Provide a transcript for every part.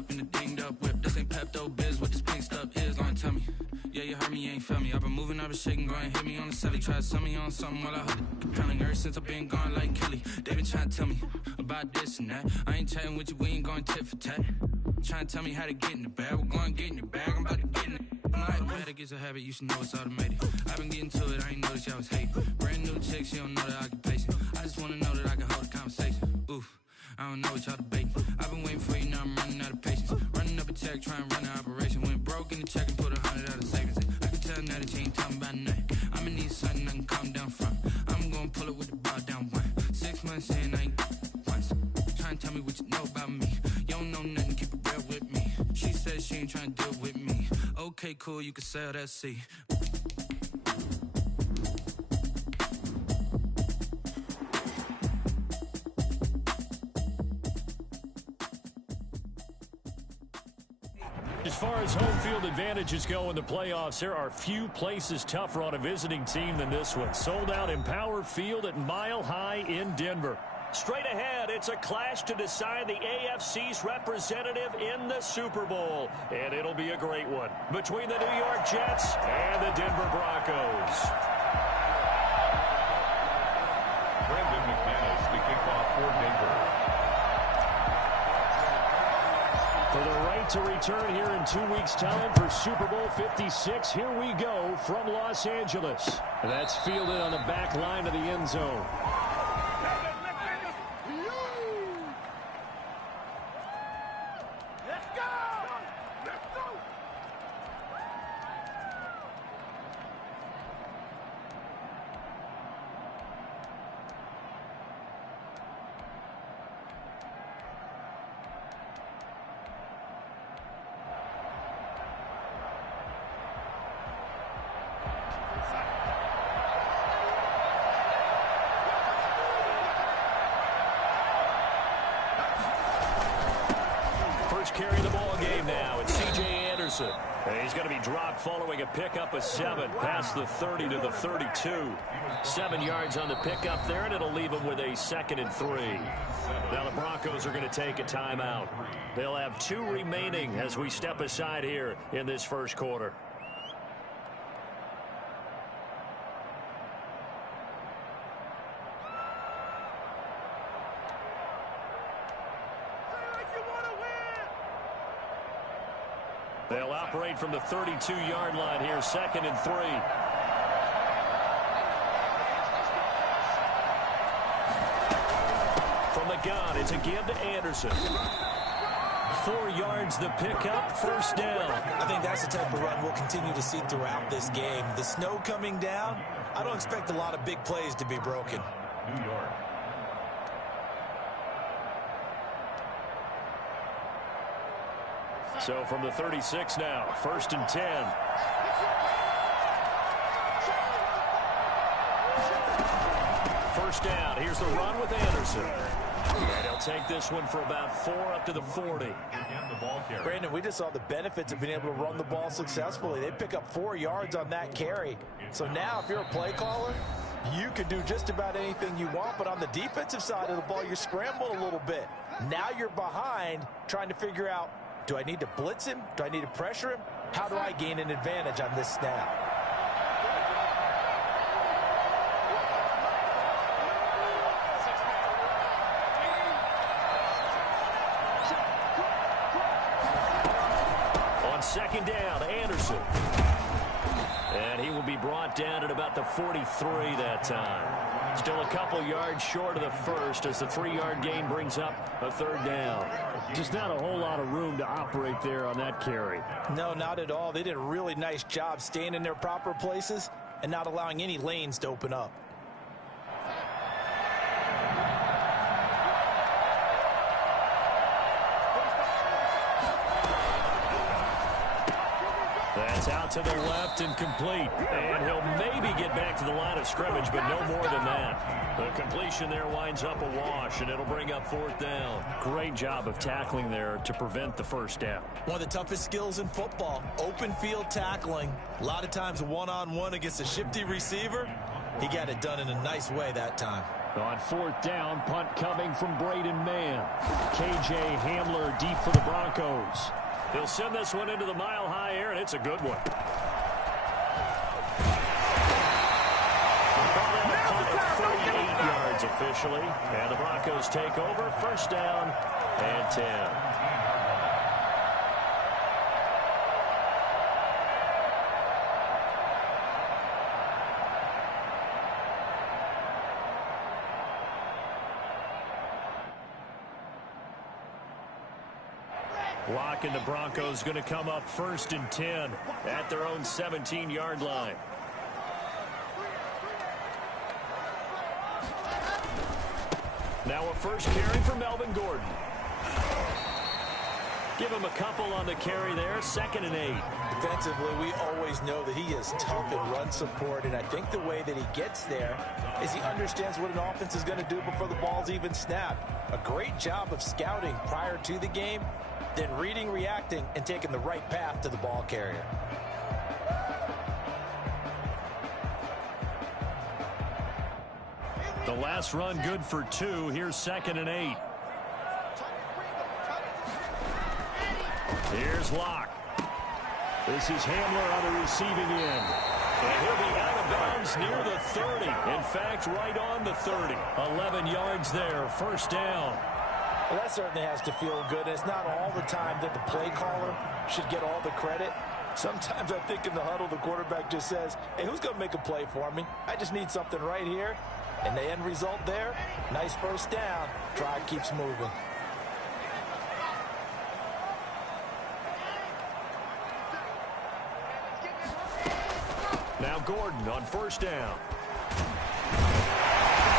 up in a dinged up whip. This ain't Pepto-Biz, what this pink stuff is. Long tell me. Yeah, you heard me, you ain't felt me. I've been moving, I've been shaking, go and hit me on the celly. Try to sell me on something while I hold it pounding. Ever since I've been gone like Kelly, they been trying to tell me about this and that. I ain't chatting with you, we ain't going tit for tat. Trying to tell me how to get in the bag. We're going to get in the bag, I'm about to get in it. I'm like, better get a habit, you should know it's automated. I've been getting to it, I ain't noticed y'all was hating. Brand new chick, she don't know the occupation. I just wanna know that I can hold a conversation. Oof, I don't know what y'all debating. I've been waiting for you, now I'm running out of patience. Running up a check, trying to run an operation. Went broke in the check and put 100 out of savings. I can tell now that you ain't talking about nothing. I'ma need something I can calm down from. I'm gonna pull it with the bar down one. 6 months in, I ain't once. Trying to tell me what you know about me. You don't know nothing, keep it real with me. She said she ain't trying to deal with me. Okay, cool, you can sell that seat. As far as home field advantages go in the playoffs, there are few places tougher on a visiting team than this one. Sold out Empower Field at Mile High in Denver. Straight ahead, it's a clash to decide the AFC's representative in the Super Bowl. And it'll be a great one between the New York Jets and the Denver Broncos. Brandon McManus, the kickoff for Denver. For the right to return here in 2 weeks' time for Super Bowl 56, here we go from Los Angeles. That's fielded on the back line of the end zone. Carry the ball game now. It's C.J. Anderson. And he's going to be dropped following a pickup of 7 past the 30 to the 32. 7 yards on the pickup there, and it'll leave him with a 2nd and 3. Now the Broncos are going to take a timeout. They'll have 2 remaining as we step aside here in this first quarter. They'll operate from the 32-yard line here, 2nd and 3. From the gun, it's a give to Anderson. 4 yards the pickup, first down. I think that's the type of run we'll continue to see throughout this game. The snow coming down, I don't expect a lot of big plays to be broken. New York. So from the 36 now, 1st and 10. First down. Here's the run with Anderson. And he'll take this one for about 4 up to the 40. Brandon, we just saw the benefits of being able to run the ball successfully. They pick up 4 yards on that carry. So now if you're a play caller, you can do just about anything you want. But on the defensive side of the ball, you're scrambling a little bit. Now you're behind trying to figure out, do I need to blitz him? Do I need to pressure him? How do I gain an advantage on this snap? On 2nd down, Anderson. And he will be brought down at about the 43 that time. Still a couple yards short of the first as the 3-yard gain brings up a 3rd down. Just not a whole lot of room to operate there on that carry. No, not at all. They did a really nice job staying in their proper places and not allowing any lanes to open up. That's out to the left and complete. And he'll maybe get back to the line of scrimmage, but no more than that. The completion there winds up a wash, and it'll bring up 4th down. Great job of tackling there to prevent the first down. One of the toughest skills in football, open field tackling. A lot of times one-on-one against a shifty receiver. He got it done in a nice way that time. On 4th down, punt coming from Braden Mann. KJ Hamler deep for the Broncos. yards. He'll send this one into the mile-high air, and it's a good one. Call it 38 yards officially, and the Broncos take over. First down and 10. Lock and the Broncos going to come up 1st and 10 at their own 17-yard line. Now a first carry for Melvin Gordon. Give him a couple on the carry there. 2nd and 8. Defensively, we always know that he is tough in run support, and I think the way that he gets there is he understands what an offense is going to do before the ball's even snapped. A great job of scouting prior to the game, then reading, reacting, and taking the right path to the ball carrier. The last run good for 2. Here's 2nd and 8. Here's Locke. This is Hamler on the receiving end. And he'll be out of bounds near the 30. In fact, right on the 30. 11 yards there. First down. Well, that certainly has to feel good. It's not all the time that the play caller should get all the credit. Sometimes I think in the huddle, the quarterback just says, hey, who's going to make a play for me? I just need something right here. And the end result there, nice first down. Drive keeps moving. Now Gordon on first down.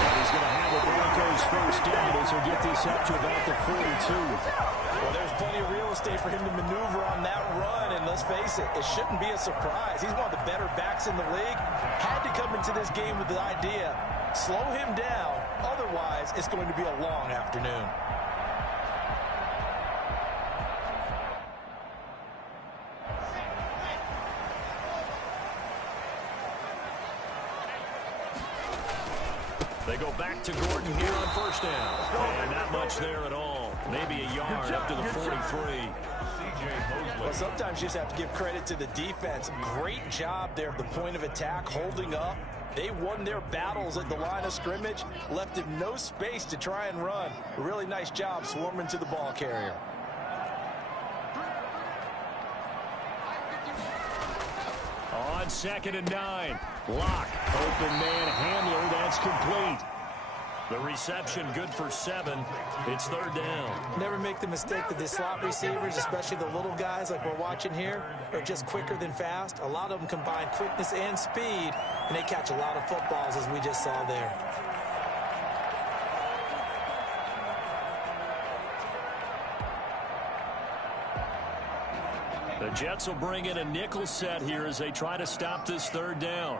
And he's going to have the Broncos first down as he'll get this up to about the 42. Well, there's plenty of real estate for him to maneuver on that run, and let's face it, it shouldn't be a surprise. He's one of the better backs in the league. Had to come into this game with the idea, slow him down, otherwise it's going to be a long afternoon. They go back to Gordon here on first down. And not much there at all. Maybe a yard up to the 43. Well, sometimes you just have to give credit to the defense. Great job there at the point of attack, holding up. They won their battles at the line of scrimmage, left him no space to try and run. A really nice job swarming to the ball carrier. On 2nd and 9. Lock. Open man Hamler. That's complete. The reception good for 7. It's 3rd down. Never make the mistake that the slot receivers, especially the little guys like we're watching here, are just quicker than fast. A lot of them combine quickness and speed, and they catch a lot of footballs, as we just saw there. The Jets will bring in a nickel set here as they try to stop this 3rd down.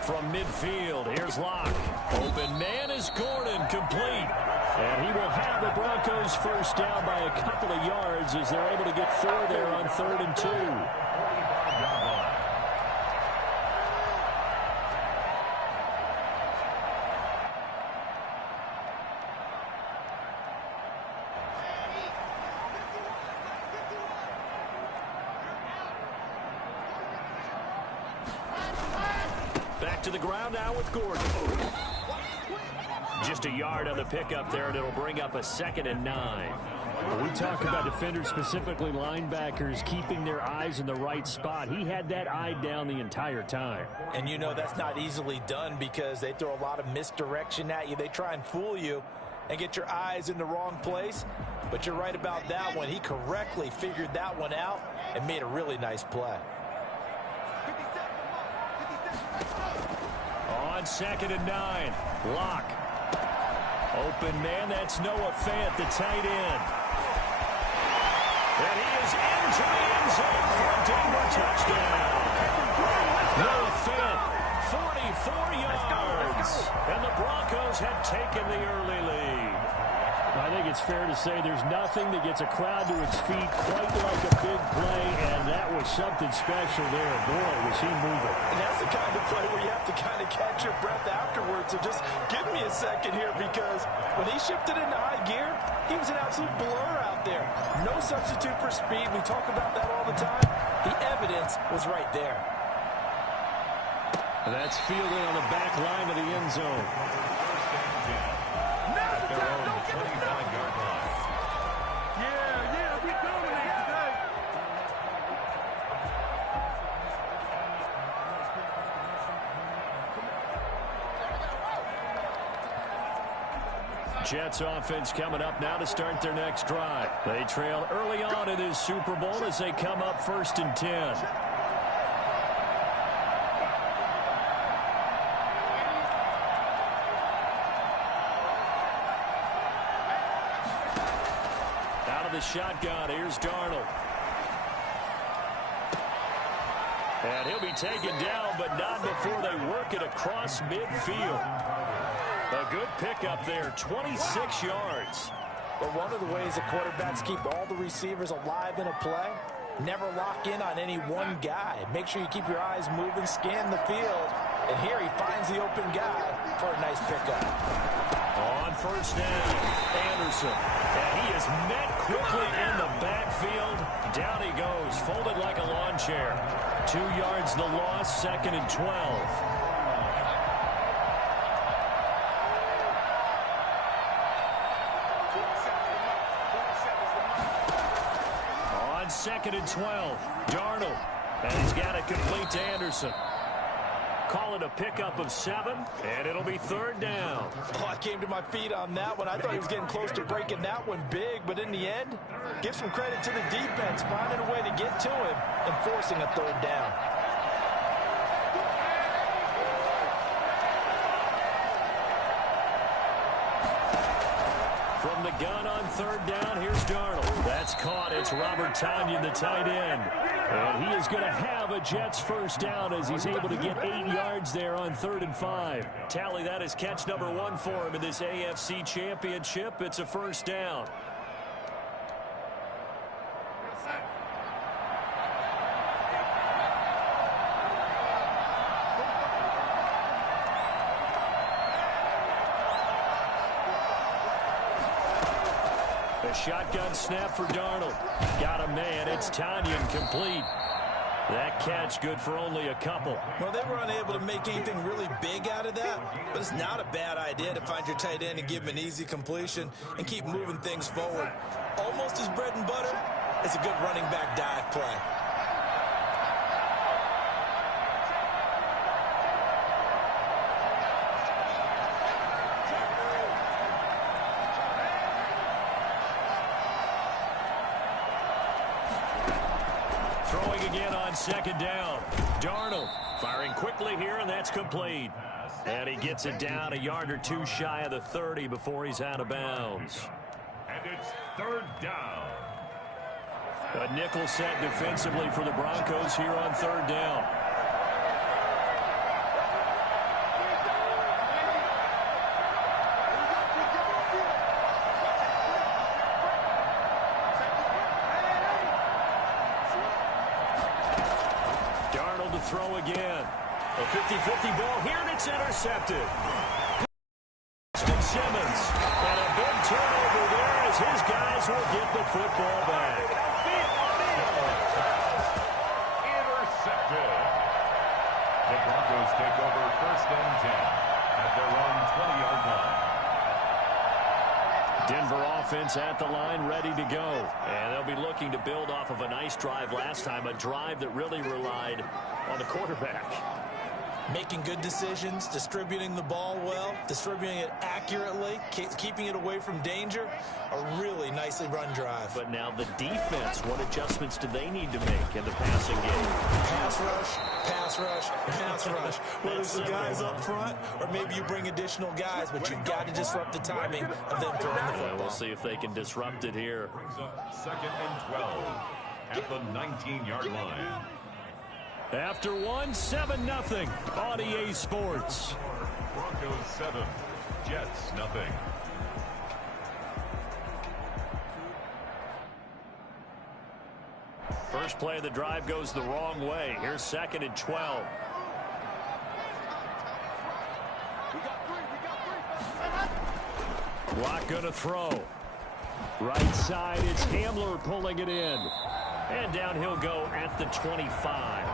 From midfield, here's Locke. Open man is Gordon, complete. And he will have the Broncos first down by a couple of yards as they're able to get 4 there on 3rd and 2. Back to the ground now with Gordon. Just a yard on the pickup there, and it'll bring up a 2nd and 9. We talk about defenders, specifically linebackers, keeping their eyes in the right spot. He had that eye down the entire time. And you know that's not easily done because they throw a lot of misdirection at you. They try and fool you and get your eyes in the wrong place. But you're right about that one. He correctly figured that one out and made a really nice play. On 2nd and 9, Locke. Open man, that's Noah Fant, the tight end. And he is into the end zone for a Denver touchdown. Noah Fant, 44 yards. And the Broncos have taken the early lead. I think it's fair to say there's nothing that gets a crowd to its feet quite like a big play, and that was something special there. Boy, was he moving. And that's the kind of play where you have to kind of catch your breath afterwards. So just give me a second here, because when he shifted into high gear, he He was an absolute blur out there. No substitute for speed. We talk about that all the time. The evidence was right there. That's fielded on the back line of the end zone. At their own 25-yard line. Yeah, we dominate today. Jets offense coming up now to start their next drive. They trail early on in this Super Bowl as they come up 1st and 10. The shotgun. Here's Darnold. And he'll be taken down, but not before they work it across midfield. A good pickup there, 26 yards. But one of the ways that quarterbacks keep all the receivers alive in a play, never lock in on any one guy. Make sure you keep your eyes moving, scan the field. And here he finds the open guy for a nice pickup. On 1st down, Anderson. And he is met quickly in the backfield. Down he goes, folded like a lawn chair. 2 yards the loss, 2nd and 12. On 2nd and 12, Darnold. And he's got it complete to Anderson. Call it a pickup of 7, and it'll be 3rd down. Oh, I came to my feet on that one. I thought he was getting close to breaking that one big, but in the end, give some credit to the defense, finding a way to get to him and forcing a 3rd down. From the gun on 3rd down, here's Darnold. That's caught. It's Robert Tonyan, the tight end. And he is going to have a Jets 1st down as he's able to get 8 yards there on 3rd and 5. Tally, that is catch number 1 for him in this AFC Championship. It's a 1st down. A shotgun snap for Darnold. Got a man. It's Tonyan complete. That catch good for only a couple. Well, they were unable to make anything really big out of that, but it's not a bad idea to find your tight end and give him an easy completion and keep moving things forward. Almost his bread and butter. It's a good running back dive play. Throwing again on 2nd down. Darnold firing quickly here, and that's complete. And he gets it down a yard or 2 shy of the 30 before he's out of bounds. And it's 3rd down. A nickel set defensively for the Broncos here on 3rd down. Throw again. A 50-50 ball here, and it's intercepted. Simmons. And a big turnover there as his guys will get the football back. Intercepted. The Broncos take over 1st and 10 at their own 20-yard line. Denver offense at the line, ready to go. And they'll be looking to build off of a nice drive last time, a drive that really relied on the quarterback. Making good decisions, distributing the ball well, distributing it accurately, keeping it away from danger. A really nicely run drive. But now the defense, what adjustments do they need to make in the passing game? Pass rush, pass rush, pass rush. Whether it's the guys up front or maybe you bring additional guys, but you've got to disrupt the timing of them throwing the football. We'll see if they can disrupt it here. Brings up 2nd and 12 at the 19-yard line. After 1, 7-0 on EA Sports. Broncos 7, Jets nothing. First play of the drive goes the wrong way. Here's 2nd and 12. Block going to throw. Right side, it's Hamler pulling it in. And down he'll go at the 25.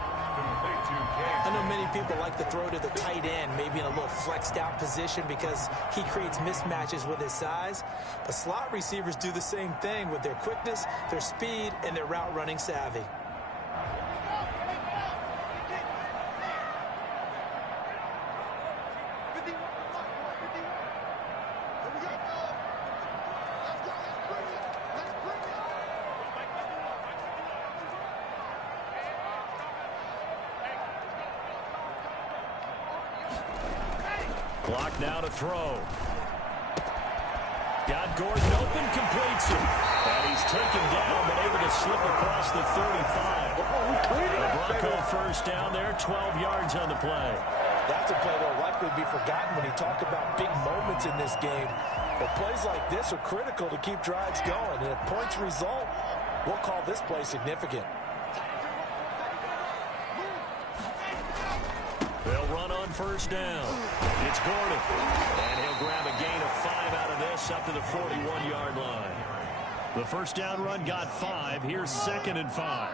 I know many people like to throw to the tight end, maybe in a little flexed out position because he creates mismatches with his size. But slot receivers do the same thing with their quickness, their speed, and their route running savvy. Clock now to throw. Got Gordon open, completes it. And he's taken down, but able to slip across the 35. The Bronco first down there, 12 yards on the play. That's a play that will likely be forgotten when you talk about big moments in this game. But plays like this are critical to keep drives going. And if points result, we'll call this play significant. They'll run on first down. It's Gordon. And he'll grab a gain of 5 out of this up to the 41-yard line. The first down run got 5. Here's 2nd and 5.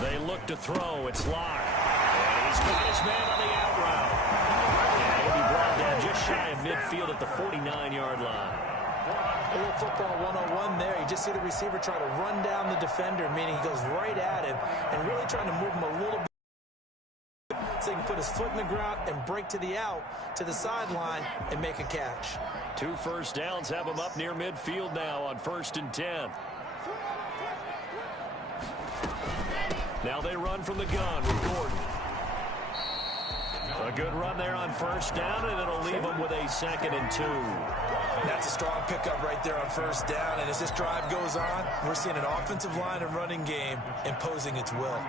They look to throw. It's Locke. And he's got his man on the out route. And he'll be brought down just shy of midfield at the 49-yard line. A little football 101 there. You just see the receiver try to run down the defender, meaning he goes right at him and really trying to move him a little bit so he can put his foot in the ground and break to the out, to the sideline, and make a catch. 2 first downs have him up near midfield now on 1st and 10. Now they run from the gun with Gordon. A good run there on first down, and it'll leave them with a 2nd and 2. That's a strong pickup right there on first down, and as this drive goes on, we're seeing an offensive line and running game imposing its will.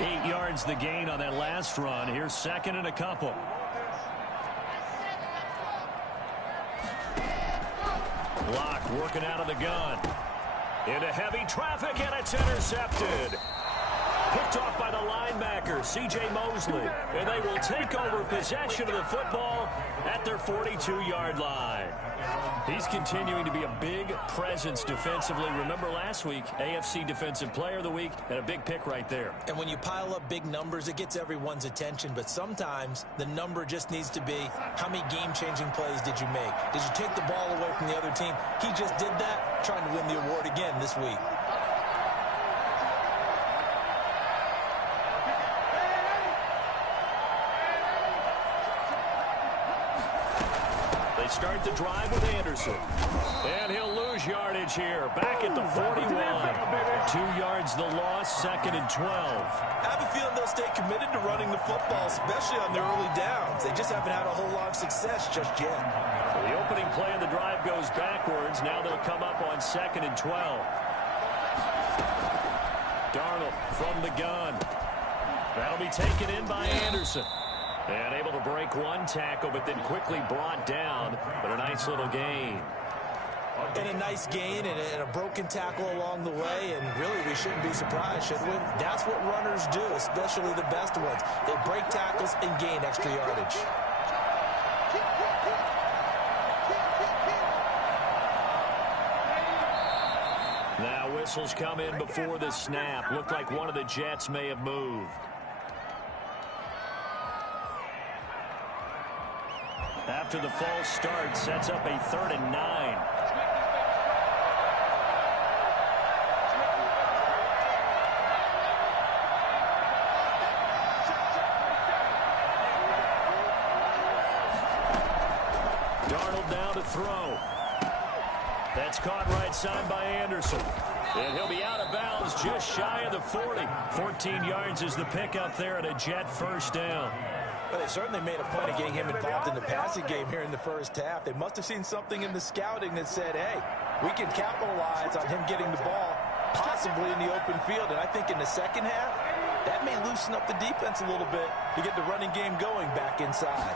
8 yards the gain on that last run. Here's 2nd and a couple. Locke working out of the gun. Into heavy traffic, and it's intercepted. Picked off by the linebacker, C.J. Mosley. And they will take over possession of the football at their 42-yard line. He's continuing to be a big presence defensively. Remember last week, AFC Defensive Player of the Week, and a big pick right there. And when you pile up big numbers, it gets everyone's attention. But sometimes the number just needs to be, how many game-changing plays did you make? Did you take the ball away from the other team? He just did that, trying to win the award again this week. Start the drive with Anderson. And he'll lose yardage here. Back at the 41. 2 yards the loss, 2nd and 12. I have a feeling they'll stay committed to running the football, especially on their early downs. They just haven't had a whole lot of success just yet. The opening play of the drive goes backwards. Now they'll come up on 2nd and 12. Darnold from the gun. That'll be taken in by Anderson. And able to break one tackle, but then quickly brought down. But a nice little gain. And a nice gain and a broken tackle along the way. And really, we shouldn't be surprised, should we? That's what runners do, especially the best ones. They break tackles and gain extra yardage. Now whistles come in before the snap. Looked like one of the Jets may have moved. After the false start, sets up a 3rd and 9. Darnold now to throw. That's caught right side by Anderson. And he'll be out of bounds just shy of the 40. 14 yards is the pickup there at a Jet first down. Well, they certainly made a point of getting him involved in the passing game here in the first half. They must have seen something in the scouting that said, hey, we can capitalize on him getting the ball, possibly in the open field. And I think in the second half, that may loosen up the defense a little bit to get the running game going back inside.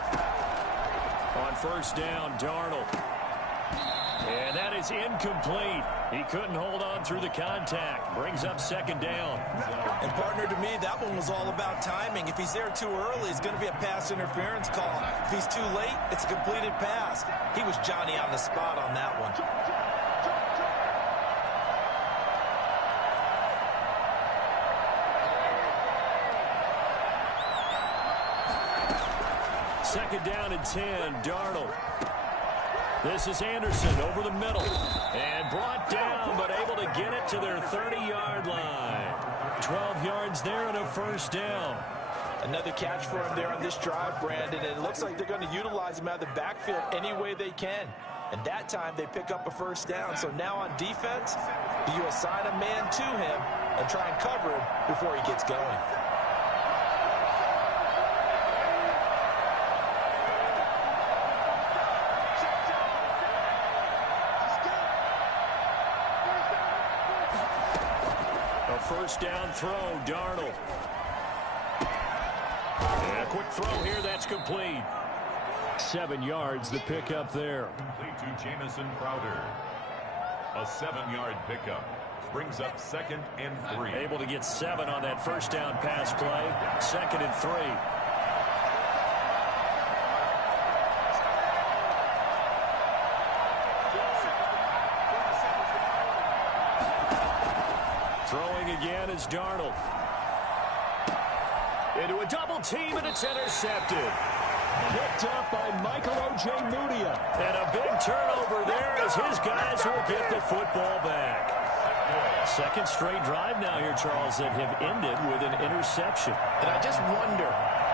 On first down, Darnold. And that is incomplete. He couldn't hold on through the contact. Brings up second down. And partner, to me, that one was all about timing. If he's there too early, it's going to be a pass interference call. If he's too late, it's a completed pass. He was Johnny on the spot on that one. Second down and 10, Darnold. This is Anderson over the middle. And brought down, but able to get it to their 30-yard line. 12 yards there and a first down. Another catch for him there on this drive, Brandon. And it looks like they're going to utilize him out of the backfield any way they can. And that time they pick up a first down. So now on defense, you assign a man to him and try and cover him before he gets going. First down throw, Darnold. And a quick throw here, that's complete. 7 yards, the pickup there. Complete to Jamison Crowder. A 7-yard pickup. Brings up 2nd and 3. Able to get 7 on that first down pass play. 2nd and 3. Throwing again is Darnold. Into a double team, and it's intercepted. Picked up by Michael O.J. Mudia. And a big turnover there as his guys will get the football back. Second straight drive now here, Charles, that have ended with an interception. And I just wonder,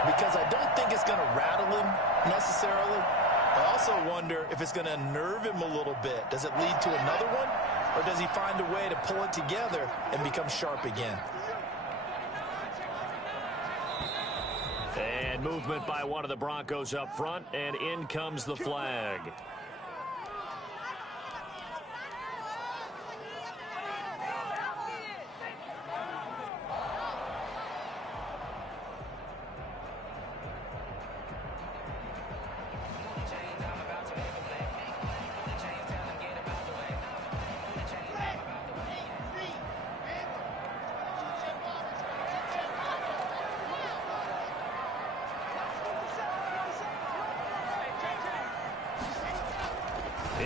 because I don't think it's going to rattle him necessarily. I also wonder if it's going to unnerve him a little bit. Does it lead to another one? Or does he find a way to pull it together and become sharp again? And movement by one of the Broncos up front, and in comes the flag.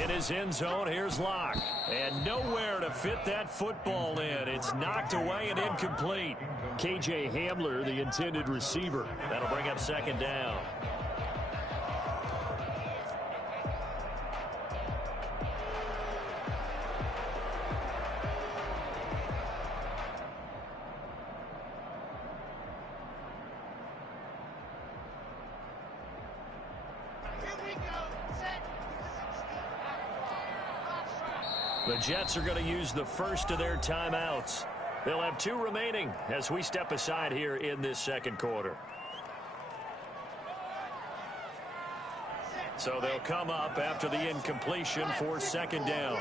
In his end zone, here's Locke. And nowhere to fit that football in. It's knocked away and incomplete. K.J. Hamler, the intended receiver. That'll bring up second down. The Jets are going to use the first of their timeouts. They'll have 2 remaining as we step aside here in this second quarter. So they'll come up after the incompletion for second down.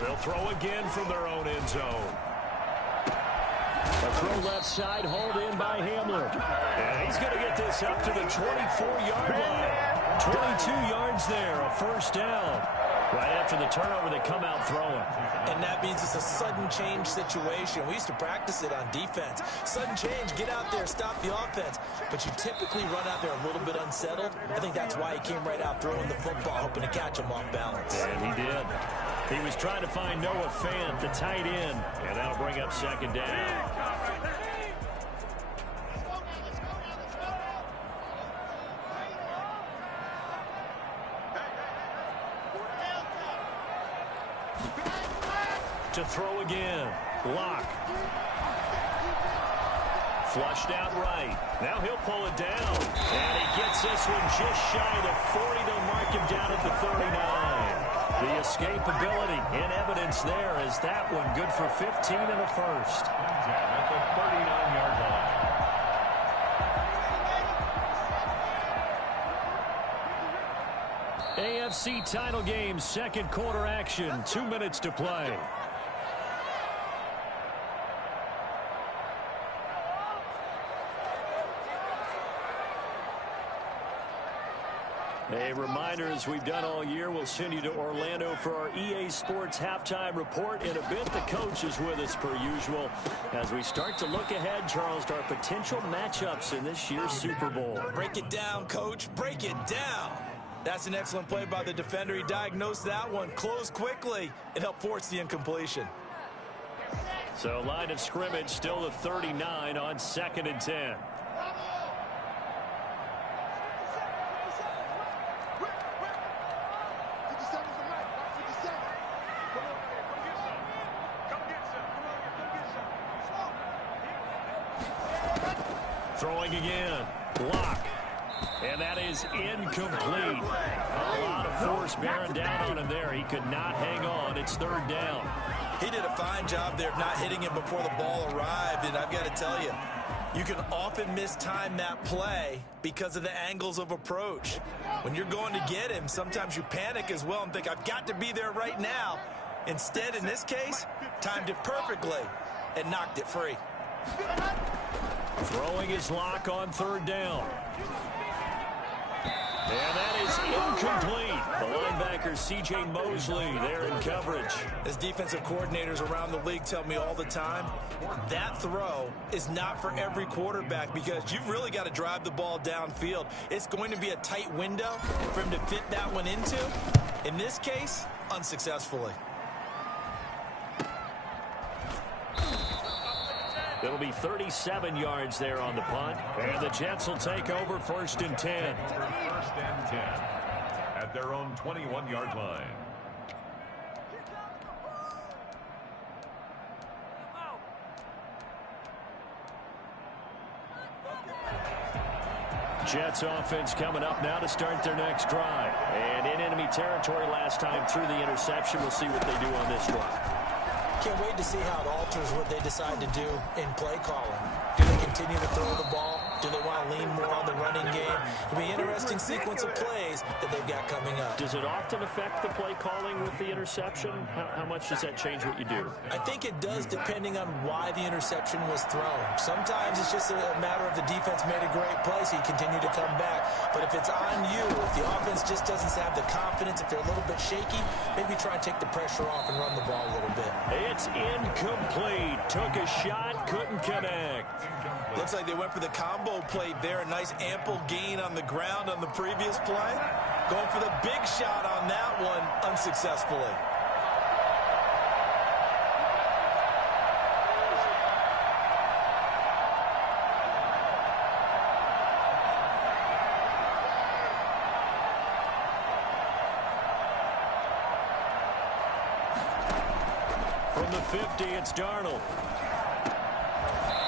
They'll throw again from their own end zone. A throw left side, hauled in by Hamler. And he's going to get this up to the 24-yard line. 22 yards there, a first down. Right after the turnover, they come out throwing. And that means it's a sudden change situation. We used to practice it on defense. Sudden change, get out there, stop the offense. But you typically run out there a little bit unsettled. I think that's why he came right out throwing the football, hoping to catch him off balance. And he did. He was trying to find Noah Fant, the tight end, and that'll bring up second down. To throw again, Locke. Flushed out right. Now he'll pull it down. And he gets this one just shy of the 40. They'll mark him down at the 39. The escapability in evidence there as that one good for 15 and a first. At the 39-yard line. AFC title game, second quarter action, 2 minutes to play. A reminder, as we've done all year, we'll send you to Orlando for our EA Sports halftime report. In a bit, the coach is with us per usual. As we start to look ahead, Charles, to our potential matchups in this year's Super Bowl. Break it down, coach. Break it down. That's an excellent play by the defender. He diagnosed that one, closed quickly, and helped force the incompletion. So line of scrimmage still the 39 on 2nd and 10. Throwing again. Block. And that is incomplete. A lot of force bearing down on him there. He could not hang on. It's 3rd down. He did a fine job there of not hitting him before the ball arrived. And I've got to tell you, you can often mistime that play because of the angles of approach. When you're going to get him, sometimes you panic as well and think, I've got to be there right now. Instead, in this case, timed it perfectly and knocked it free. Throwing his lock on 3rd down. And that is incomplete. The linebacker, C.J. Mosley, there in coverage. As defensive coordinators around the league tell me all the time, that throw is not for every quarterback because you've really got to drive the ball downfield. It's going to be a tight window for him to fit that one into. In this case, unsuccessfully. It'll be 37 yards there on the punt. And the Jets will take over 1st and 10. 1st and 10 at their own 21-yard line. Jets offense coming up now to start their next drive. And in enemy territory last time through the interception. We'll see what they do on this drive. Can't wait to see how it alters what they decide to do in play calling. Do they continue to throw the ball? Do they want to lean more on the running game? It'll be an interesting sequence of plays that they've got coming up. Does it often affect the play calling with the interception? How much does that change what you do? I think it does depending on why the interception was thrown. Sometimes it's just a matter of the defense made a great play, so you continue to come back. But if it's on you, if the offense just doesn't have the confidence, if they're a little bit shaky, maybe try and take the pressure off and run the ball a little bit. It's incomplete. Took a shot, couldn't connect. Looks like they went for the combo play there. A nice ample gain on the ground on the previous play. Going for the big shot on that one unsuccessfully. From the 50, it's Darnold.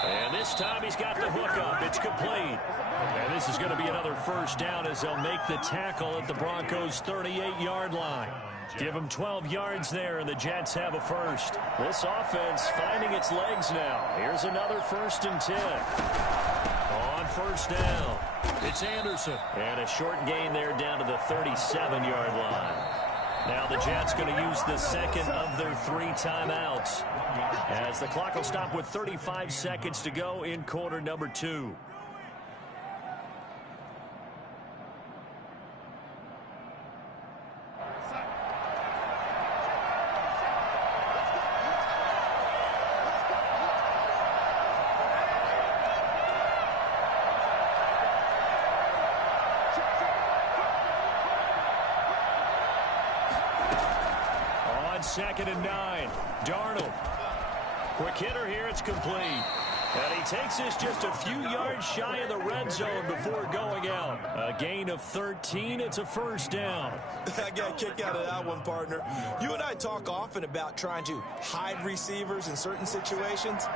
And this time he's got the hook up. It's complete. And this is going to be another 1st down as they'll make the tackle at the Broncos' 38-yard line. Give them 12 yards there, and the Jets have a 1st. This offense finding its legs now. Here's another 1st and 10. On 1st down, it's Anderson. And a short gain there down to the 37-yard line. Now the Jets going to use the 2nd of their 3 timeouts, as the clock will stop with 35 seconds to go in quarter number 2. On 2nd and 9, Darnold. Quick hitter here, it's complete. And he takes this just a few yards shy of the red zone before going out. A gain of 13, it's a 1st down. I got a kick out of that one, partner. You and I talk often about trying to hide receivers in certain situations,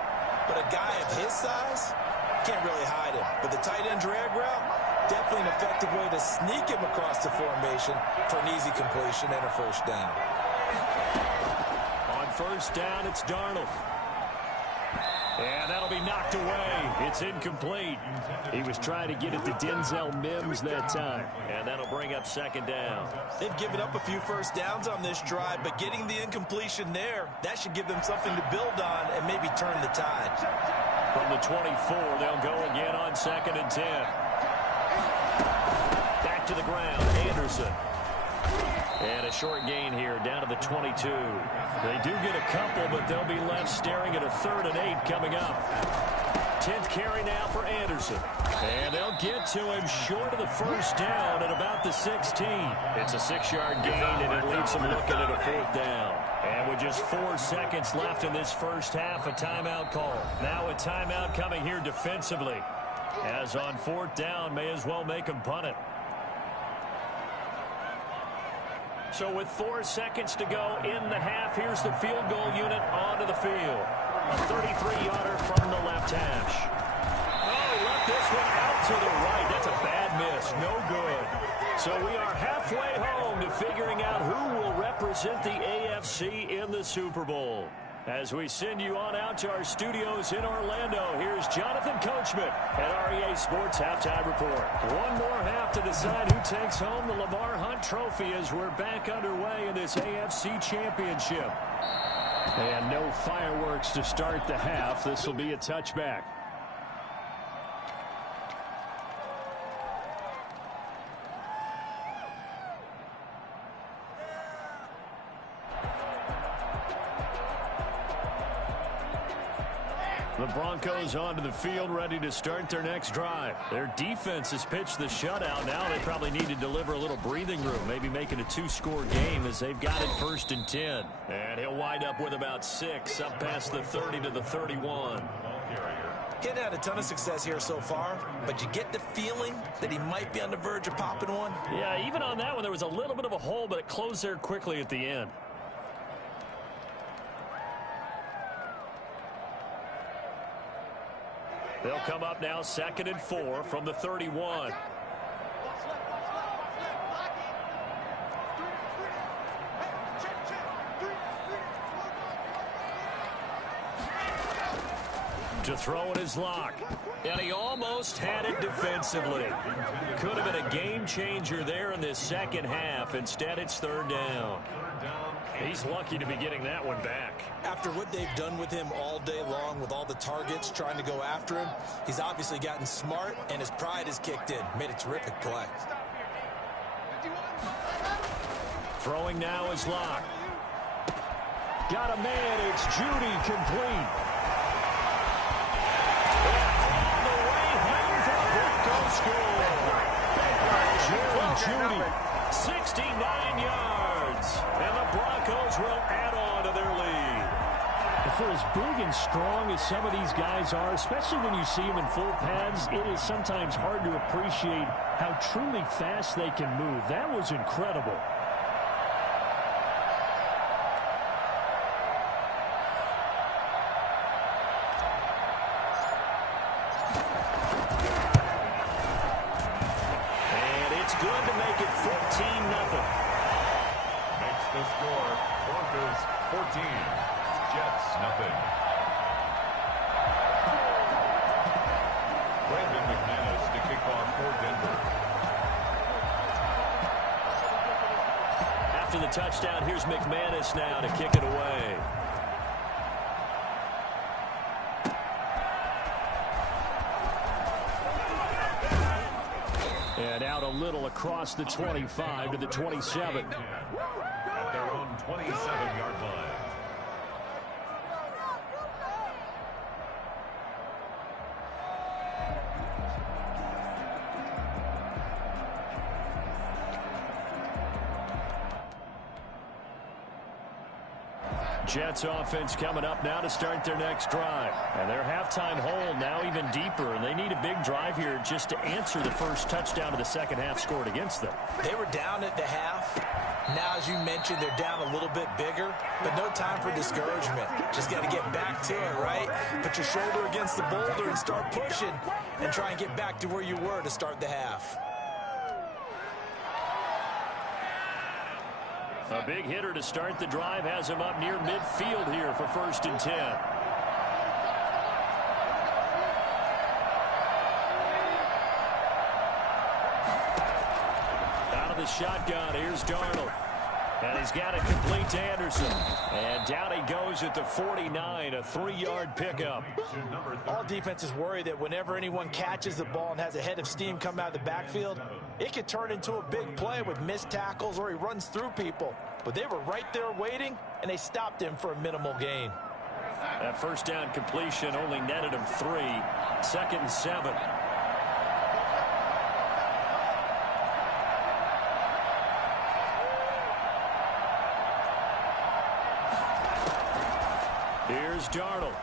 but a guy of his size can't really hide him. But the tight end drag route, definitely an effective way to sneak him across the formation for an easy completion and a 1st down. On 1st down, it's Darnold. And that'll be knocked away. It's incomplete. He was trying to get it to Denzel Mims that time. And that'll bring up second down. They've given up a few first downs on this drive, but getting the incompletion there, that should give them something to build on and maybe turn the tide. From the 24, they'll go again on 2nd and 10. Back to the ground, Anderson. And a short gain here, down to the 22. They do get a couple, but they'll be left staring at a 3rd and 8 coming up. 10th carry now for Anderson. And they'll get to him short of the first down at about the 16. It's a 6-yard gain, and it leaves them looking at a 4th down. And with just 4 seconds left in this first half, a timeout call. Now a timeout coming here defensively. As on 4th down, may as well make him punt it. So with 4 seconds to go in the half, here's the field goal unit onto the field. A 33-yarder from the left hash. Oh, left this one out to the right. That's a bad miss. No good. So we are halfway home to figuring out who will represent the AFC in the Super Bowl. As we send you on out to our studios in Orlando, here's Jonathan Coachman at REA Sports Halftime Report. One more half to decide who takes home the Lamar Hunt Trophy as we're back underway in this AFC Championship. And no fireworks to start the half. This will be a touchback. The Broncos onto the field, ready to start their next drive. Their defense has pitched the shutout. Now they probably need to deliver a little breathing room, maybe make it a 2-score game as they've got it 1st and 10. And he'll wind up with about 6, up past the 30 to the 31. He hadn't had a ton of success here so far, but you get the feeling that he might be on the verge of popping one. Yeah, even on that one, there was a little bit of a hole, but it closed there quickly at the end. They'll come up now 2nd and 4 from the 31. To throw in his lock. And he almost had it defensively. Could have been a game changer there in this second half. Instead, it's 3rd down. He's lucky to be getting that one back. After what they've done with him all day long with all the targets trying to go after him, he's obviously gotten smart and his pride has kicked in. Made a terrific play. Throwing now is Locke. Got a man. It's Judy complete. On the way home for the Broncos score. Judy, 69 yards. And the Broncos will add on to their lead. For as big and strong as some of these guys are, especially when you see them in full pads, it is sometimes hard to appreciate how truly fast they can move. That was incredible. And it's good to make it 14-0. Makes the score Broncos 14, Jets nothing. Brandon McManus to kick off for Denver. After the touchdown, here's McManus now to kick it away. And out a little across the 25 to the 27. At their own 27-yard line. Jets offense coming up now to start their next drive. And their halftime hole now even deeper, and they need a big drive here just to answer the first touchdown of the second half scored against them. They were down at the half. Now, as you mentioned, they're down a little bit bigger, but no time for discouragement. Just got to get back to it, right? Put your shoulder against the boulder and start pushing and try and get back to where you were to start the half. A big hitter to start the drive has him up near midfield here for 1st and 10. the shotgun. Here's Darnold. And he's got it complete to Anderson. And down he goes at the 49, a 3-yard pickup. All defenses worry that whenever anyone catches the ball and has a head of steam come out of the backfield, it could turn into a big play with missed tackles or he runs through people. But they were right there waiting, and they stopped him for a minimal gain. That first down completion only netted him 3. 2nd and 7. Here's Darnold.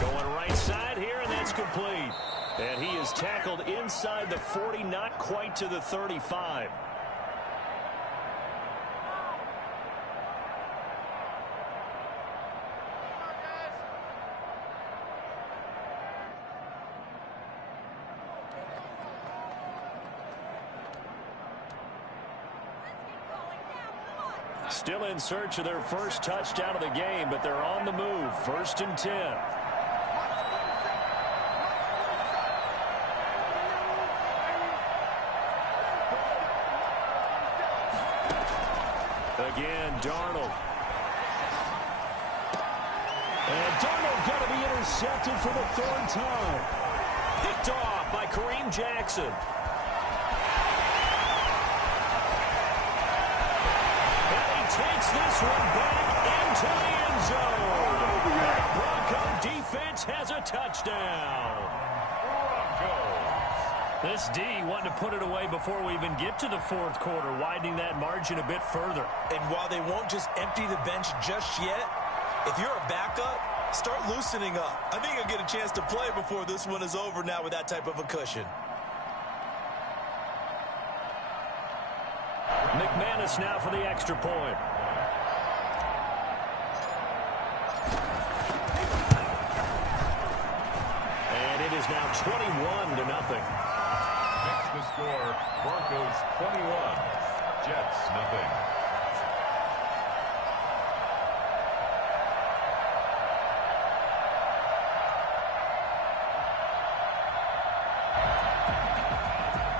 Going right side here, and that's complete. And he is tackled inside the 40, not quite to the 35. Still in search of their first touchdown of the game, but they're on the move. 1st and 10. Again, Darnold. And Darnold going to be intercepted for the 3rd time. Picked off by Kareem Jackson. Takes this one back into the end zone. The Bronco defense has a touchdown. This D wanting to put it away before we even get to the 4th quarter, widening that margin a bit further. And while they won't just empty the bench just yet, if you're a backup, start loosening up. I think you'll get a chance to play before this one is over now with that type of a cushion. McManus now for the extra point. And it is now 21-0. Next to score, Broncos 21, Jets nothing.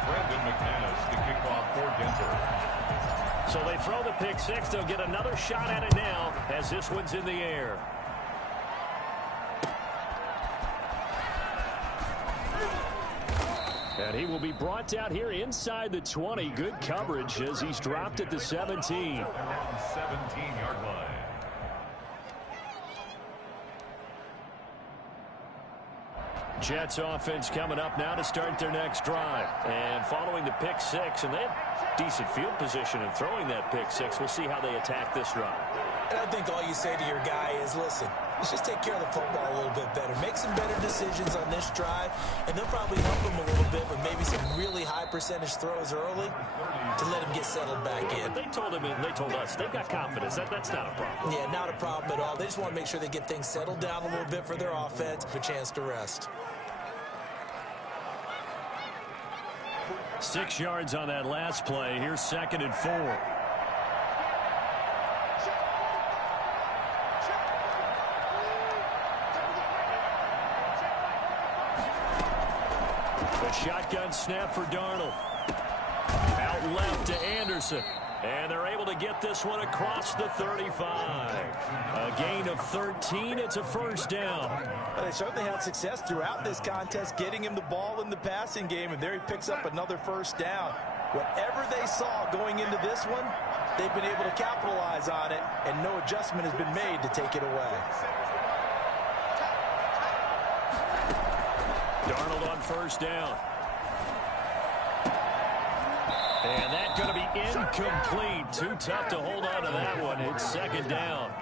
Brandon McManus to kick off for Denver. So they throw the pick 6. They'll get another shot at it now as this one's in the air. And he will be brought down here inside the 20. Good coverage as he's dropped at the 17. 17-yard line. Jets offense coming up now to start their next drive. And following the pick 6, and they have decent field position in throwing that pick 6. We'll see how they attack this drive. And I think all you say to your guy is, listen, let's just take care of the football a little bit better. Make some better decisions on this drive, and they'll probably help him a little bit with maybe some really high percentage throws early to let him get settled back in. They told him, and they told us, they've got confidence. That's not a problem. Yeah, not a problem at all. They just want to make sure they get things settled down a little bit for their offense, for a chance to rest. 6 yards on that last play. Here's 2nd and 4. The shotgun snap for Darnold. Out left to Anderson. And they're able to get this one across the 35. A gain of 13. It's a first down. Well, they certainly had success throughout this contest getting him the ball in the passing game, and there he picks up another first down. Whatever they saw going into this one, they've been able to capitalize on it, and no adjustment has been made to take it away. Darnold on first down. And that's going to be incomplete. Too tough to hold on to that one. It's 2nd down.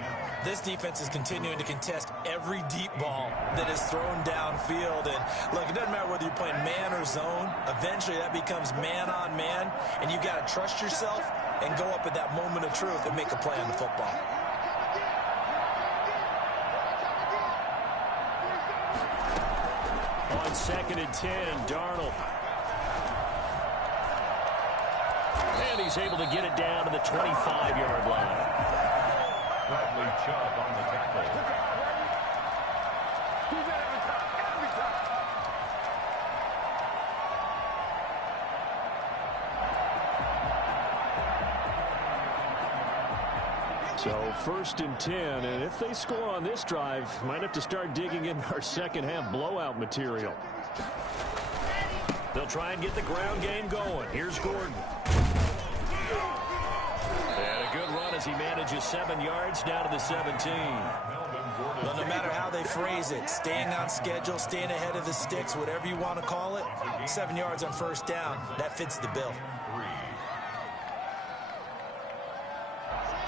This defense is continuing to contest every deep ball that is thrown downfield. And look, it doesn't matter whether you're playing man or zone. Eventually that becomes man on man, and you got to trust yourself and go up at that moment of truth and make a play on the football. On 2nd and 10, Darnold. And he's able to get it down to the 25-yard line. Bradley Chubb on the tackle. So 1st and 10, and if they score on this drive, might have to start digging in our second half blowout material. They'll try and get the ground game going. Here's Gordon. And a good run as he manages 7 yards down to the 17. Well, no matter how they phrase it, staying on schedule, staying ahead of the sticks, whatever you want to call it, 7 yards on 1st down, that fits the bill.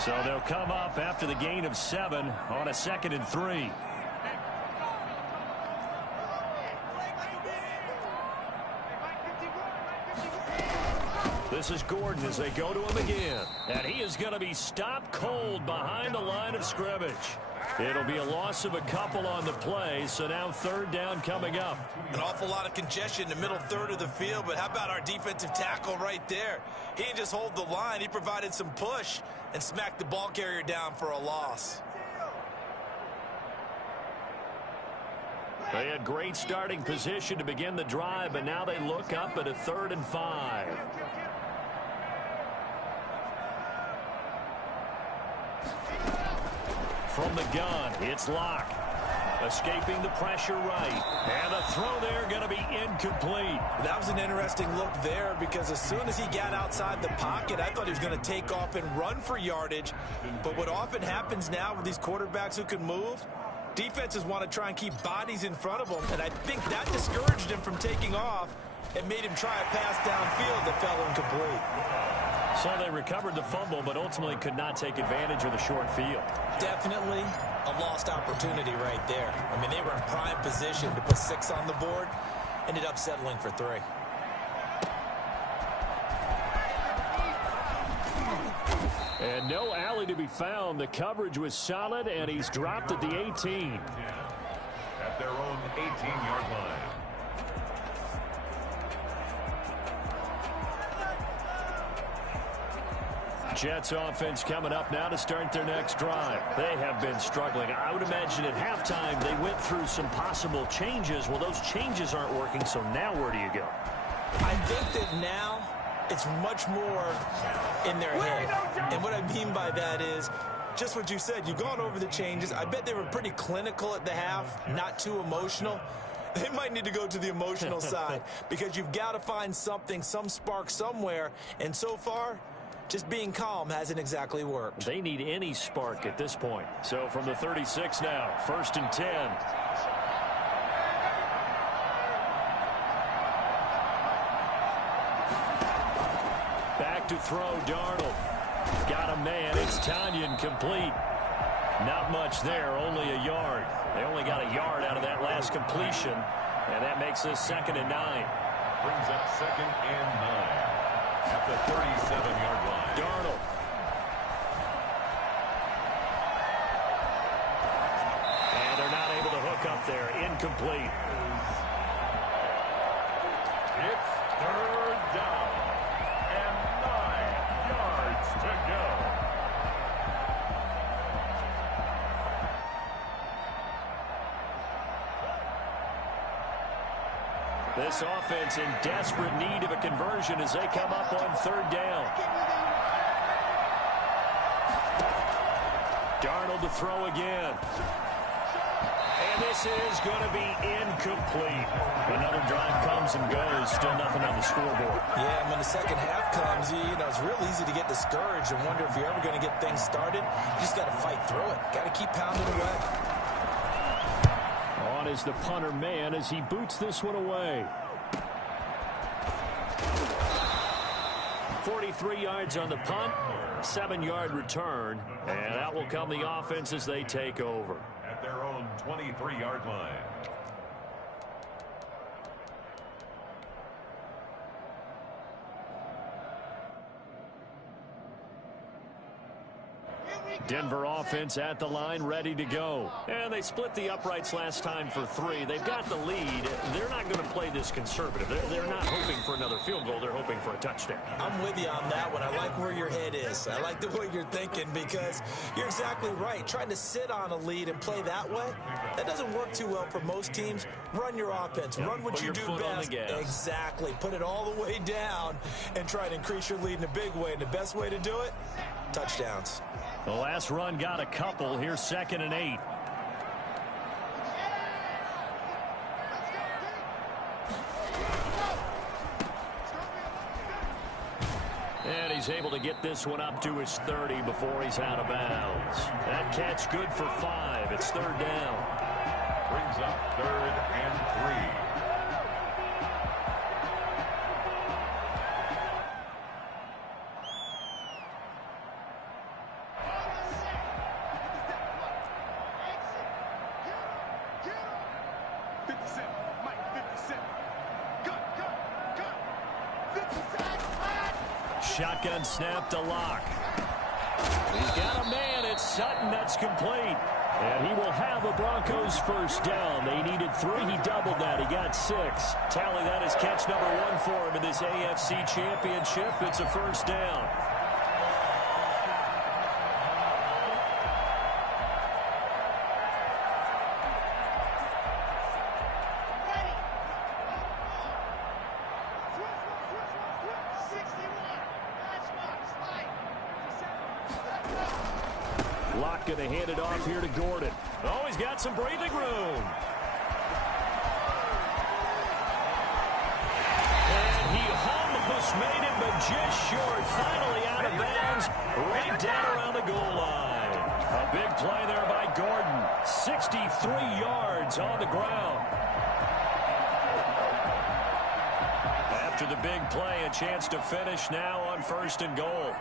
So they'll come up after the gain of 7 on a 2nd and 3. This is Gordon as they go to him again. And he is going to be stopped cold behind the line of scrimmage. It'll be a loss of a couple on the play, so now 3rd down coming up. An awful lot of congestion in the middle third of the field, but how about our defensive tackle right there? He didn't just hold the line, he provided some push and smacked the ball carrier down for a loss. They had great starting position to begin the drive, but now they look up at a 3rd and 5. From the gun, it's Locke. Escaping the pressure right. And the throw there going to be incomplete. That was an interesting look there because as soon as he got outside the pocket, I thought he was going to take off and run for yardage. But what often happens now with these quarterbacks who can move, defenses want to try and keep bodies in front of them. And I think that discouraged him from taking off and made him try a pass downfield that fell incomplete. So they recovered the fumble, but ultimately could not take advantage of the short field. Definitely a lost opportunity right there. I mean, they were in prime position to put 6 on the board. Ended up settling for 3. And no alley to be found. The coverage was solid, and he's dropped at the 18. At their own 18-yard line. Jets offense coming up now to start their next drive. They have been struggling. I would imagine at halftime they went through some possible changes. Well, those changes aren't working, so now where do you go? I think that now it's much more in their head. And what I mean by that is just what you said. You've gone over the changes. I bet they were pretty clinical at the half, not too emotional. They might need to go to the emotional side because you've got to find something, some spark somewhere. And so far, just being calm hasn't exactly worked. They need any spark at this point. So from the 36 now, 1st and 10. Back to throw, Darnold. Got a man, it's Tanyan complete. Not much there, only a yard. They only got a yard out of that last completion, and that makes this 2nd and 9. Brings up 2nd and 9. At the 37-yard line. Darnold. And they're not able to hook up there. Incomplete. It's 3rd down and 9 yards to go. This offense in desperate need of a conversion as they come up on 3rd down. Darnold to throw again. And this is going to be incomplete. Another drive comes and goes. Still nothing on the scoreboard. Yeah, and when the second half comes, you know, it's real easy to get discouraged and wonder if you're ever going to get things started. You just got to fight through it. Got to keep pounding away. On is the punter man as he boots this one away. 43 yards on the punt, 7-yard return, and that will come the offense as they take over. At their own 23-yard line. Denver offense at the line, ready to go. And they split the uprights last time for 3. They've got the lead. They're not going to play this conservative. They're not hoping for another field goal. They're hoping for a touchdown. I'm with you on that one. I like where your head is. I like the way you're thinking because you're exactly right. Trying to sit on a lead and play that way, that doesn't work too well for most teams. Run your offense. Yep, run what you do best. Exactly. Put it all the way down and try to increase your lead in a big way. And the best way to do it, touchdowns. The last run got a couple. Here's 2nd and 8. And he's able to get this one up to his 30 before he's out of bounds. That catch good for 5. It's 3rd down. Brings up 3rd and 3. Shotgun snap to Locke. He's got a man. It's Sutton. That's complete. And he will have a Broncos first down. They needed 3. He doubled that. He got 6. Tally that is catch number 1 for him in this AFC Championship. It's a first down. Locke going to hand it off here to Gordon. Oh, he's got some breathing room. And he almost made it, but just short. Finally out of bounds, right down around the goal line. A big play there by Gordon. 63 yards on the ground. After the big play, a chance to finish now on 1st and goal.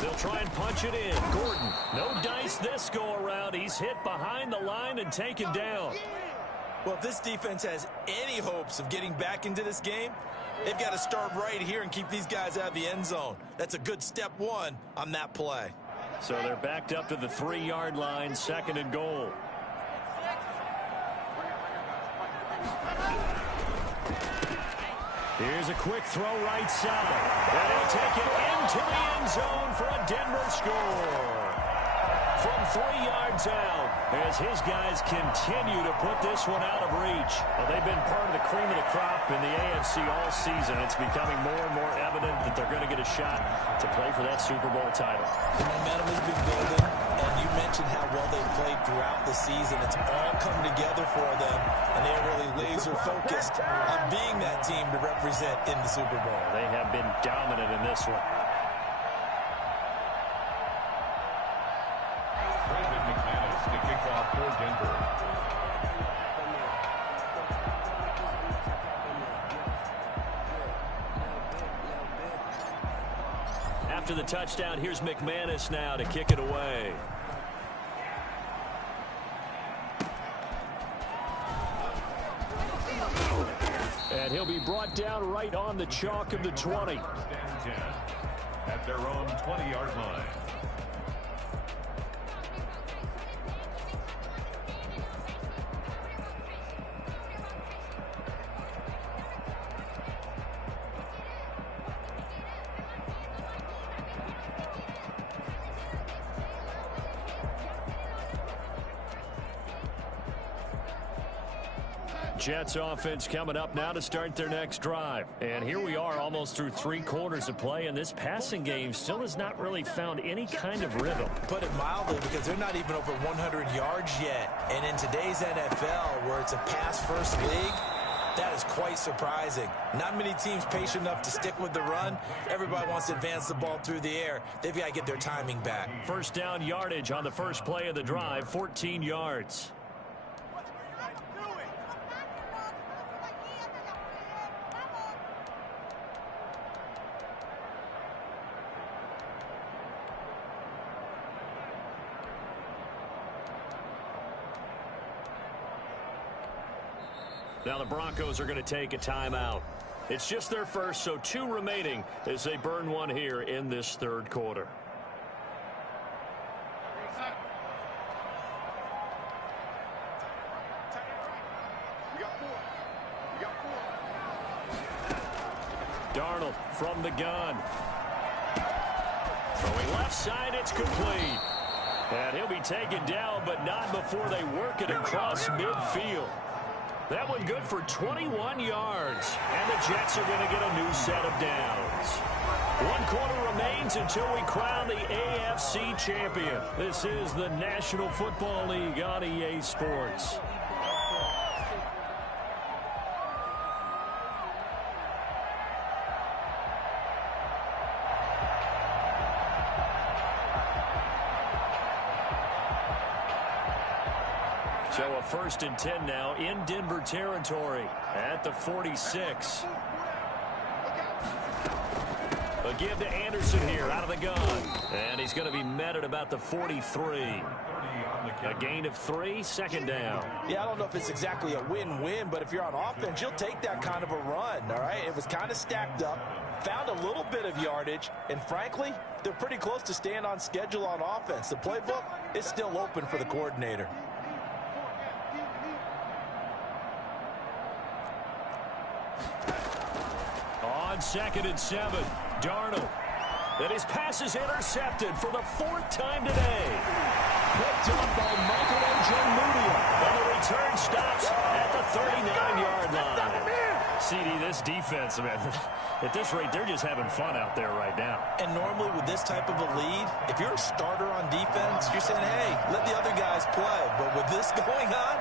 They'll try and punch it in. Gordon, no dice this go-around. He's hit behind the line and taken down. Well, if this defense has any hopes of getting back into this game, they've got to start right here and keep these guys out of the end zone. That's a good step 1 on that play. So they're backed up to the 3-yard line, 2nd and goal. Here's a quick throw right side. And he'll take it into the end zone for a Denver score. From 3 yards out, as his guys continue to put this one out of reach. Well, they've been part of the cream of the crop in the AFC all season. It's becoming more and more evident that they're going to get a shot to play for that Super Bowl title. The momentum has been building, and you mentioned how well they've played throughout the season. It's all come together for them, and they're really laser-focused on being that team to represent in the Super Bowl. They have been dominant in this one. To kick off for Denver. After the touchdown, here's McManus now to kick it away. And he'll be brought down right on the chalk of the 20. At their own 20-yard line. Jets offense coming up now to start their next drive. And here we are almost through 3 quarters of play, and this passing game still has not really found any kind of rhythm. Put it mildly, because they're not even over 100 yards yet. And in today's NFL, where it's a pass-first league, that is quite surprising. Not many teams patient enough to stick with the run. Everybody wants to advance the ball through the air. They've got to get their timing back. First down yardage on the first play of the drive, 14 yards. Now the Broncos are going to take a timeout. It's just their first, so 2 remaining as they burn one here in this 3rd quarter. Darnold from the gun. Throwing left side, it's complete. And he'll be taken down, but not before they work it across midfield. That one good for 21 yards. And And the Jets are going to get a new set of downs. 1 quarter remains until we crown the AFC champion. This is the National Football League on EA Sports. So a 1st and 10 now in Denver territory at the 46. A give to Anderson here out of the gun. And he's going to be met at about the 43. A gain of 3, 2nd down. Yeah, I don't know if it's exactly a win-win, but if you're on offense, you'll take that kind of a run, all right? It was kind of stacked up, found a little bit of yardage, and frankly, they're pretty close to staying on schedule on offense. The playbook is still open for the coordinator. On 2nd and 7, Darnold. And his pass is intercepted for the 4th time today. Picked up by Michael A.J. Moody. And the return stops at the 39-yard line. CD, this defense, man, at this rate, they're just having fun out there right now. And normally with this type of a lead, if you're a starter on defense, you're saying, hey, let the other guys play. But with this going on,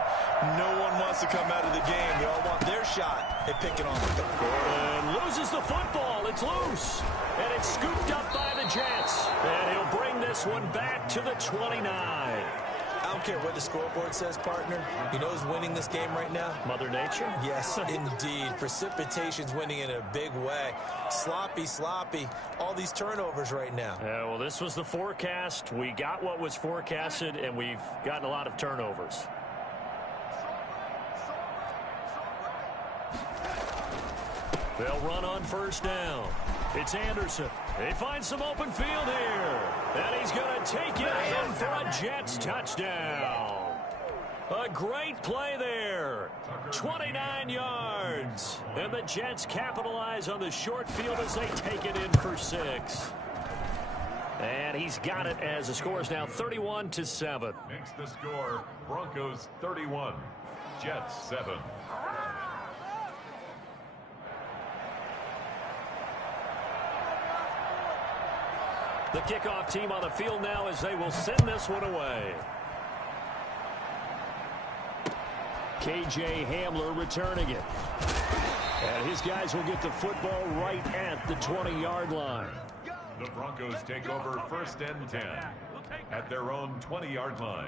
no one wants to come out of the game. They all want their shot at picking off the And loses the football. It's loose. And it's scooped up by the Jets. And he'll bring this one back to the 29. I don't care what the scoreboard says, partner. You know who's winning this game right now? Mother Nature? Yes, indeed. Precipitation's winning in a big way. Sloppy, sloppy. All these turnovers right now. Yeah, well, this was the forecast. We got what was forecasted, and we've gotten a lot of turnovers. They'll run on 1st down. It's Anderson. He finds some open field here. And he's going to take it in for a Jets touchdown. A great play there. 29 yards. And the Jets capitalize on the short field as they take it in for 6. And he's got it as the score is now 31-7. Makes the score Broncos 31, Jets 7. The kickoff team on the field now as they will send this one away. KJ Hamler returning it. And his guys will get the football right at the 20-yard line. The Broncos take over 1st and 10 at their own 20-yard line.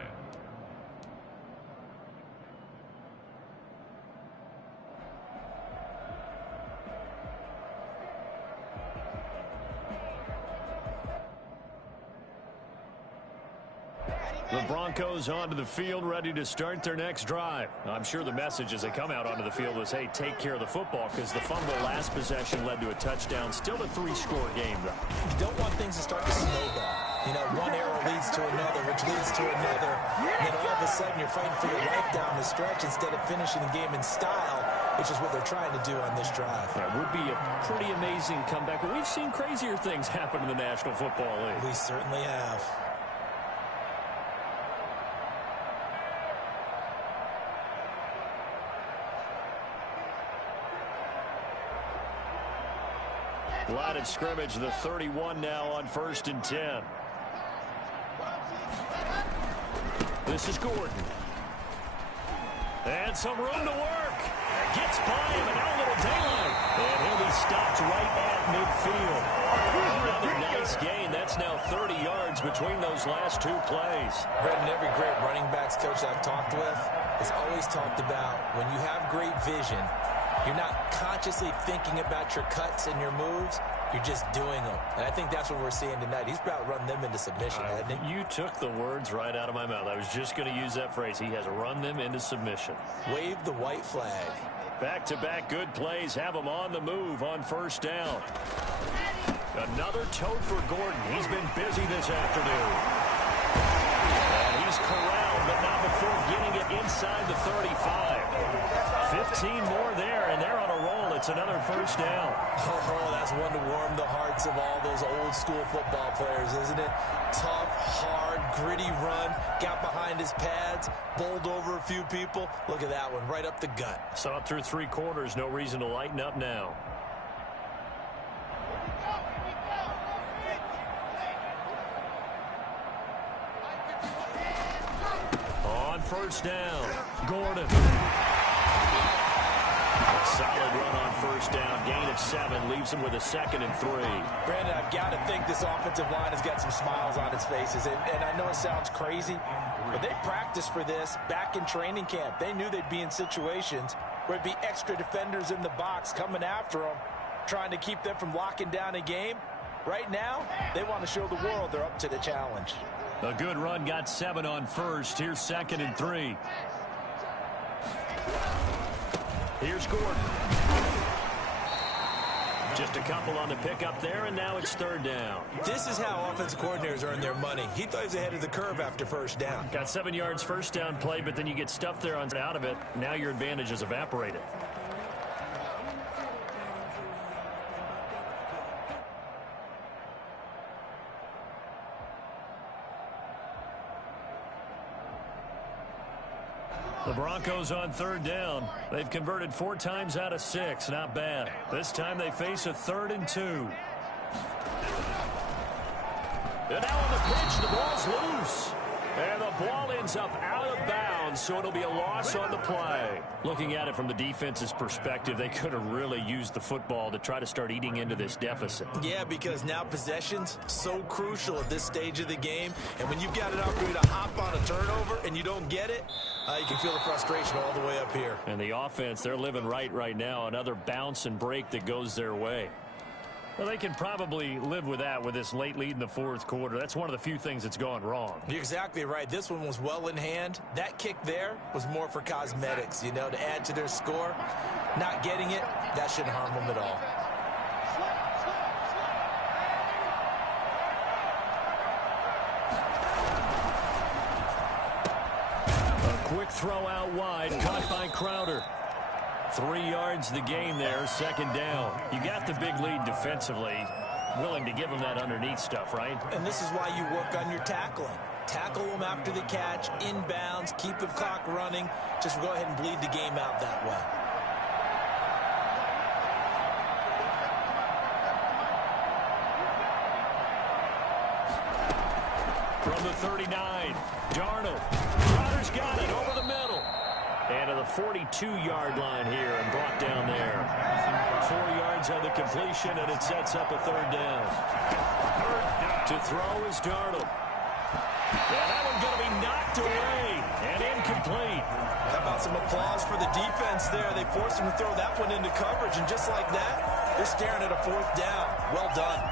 The Broncos onto the field, ready to start their next drive. I'm sure the message as they come out onto the field was, hey, take care of the football, because the fumble last possession led to a touchdown. Still a 3-score game, though. You don't want things to start to snowball. You know, one error leads to another, which leads to another. And then all of a sudden you're fighting for your life down the stretch instead of finishing the game in style, which is what they're trying to do on this drive. That would be a pretty amazing comeback. But we've seen crazier things happen in the National Football League. We certainly have. Line of scrimmage, the 31 now on 1st and 10. This is Gordon. And some room to work. Gets by him, and now a little daylight. And he'll be stopped right at midfield. Another nice gain. That's now 30 yards between those last 2 plays. Brendan, every great running backs coach I've talked with has always talked about when you have great vision, you're not consciously thinking about your cuts and your moves. You're just doing them. And I think that's what we're seeing tonight. He's about to run them into submission, hasn't he? You took the words right out of my mouth. I was just going to use that phrase. He has run them into submission. Wave the white flag. Back-to-back good plays have him on the move on 1st down. Another tote for Gordon. He's been busy this afternoon. And he's corralled, but not before getting it inside the 35. 15 more there, and they're on a roll. It's another first down. Oh, that's one to warm the hearts of all those old-school football players, isn't it? Tough, hard, gritty run. Got behind his pads, bowled over a few people. Look at that one, right up the gut. Saw it through 3 quarters. No reason to lighten up now. On first down, Gordon. Solid run on first down. Gain of 7 leaves him with a 2nd and 3. Brandon, I've got to think this offensive line has got some smiles on its faces. And I know it sounds crazy, but they practiced for this back in training camp. They knew they'd be in situations where it'd be extra defenders in the box coming after them, trying to keep them from locking down a game. Right now, they want to show the world they're up to the challenge. A good run, got 7 on first. Here's 2nd and 3. Here's Gordon. Just a couple on the pickup there, and now it's 3rd down. This is how offensive coordinators earn their money. He thought he was ahead of the curve after first down. Got 7 yards first down play, but then you get stuffed there on out of it. Now your advantage is evaporated. The Broncos on 3rd down. They've converted 4 times out of 6. Not bad. This time they face a 3rd and 2. And now on the pitch, the ball's loose. And the ball ends up out of bounds, so it'll be a loss on the play. Looking at it from the defense's perspective, they could have really used the football to try to start eating into this deficit. Yeah, because now possession's so crucial at this stage of the game. And when you've got an opportunity to hop on a turnover and you don't get it, you can feel the frustration all the way up here. And the offense, they're living right now. Another bounce and break that goes their way. Well, they can probably live with that with this late lead in the 4th quarter. That's one of the few things that's gone wrong. You're exactly right. This one was well in hand. That kick there was more for cosmetics, you know, to add to their score. Not getting it, that shouldn't harm them at all. A quick throw out wide, caught by Crowder. 3 yards the gain there, 2nd down. You got the big lead defensively. Willing to give them that underneath stuff, right? And this is why you work on your tackling. Tackle them after the catch, inbounds, keep the clock running. Just go ahead and bleed the game out that way. From the 39, Darnold. Crowder's got it over the middle. And to the 42-yard line here and brought down there. 4 yards on the completion, and it sets up a 3rd down. To throw is Darnold. And that one going to be knocked away and incomplete. How about some applause for the defense there? They forced him to throw that one into coverage, and just like that, they're staring at a 4th down. Well done.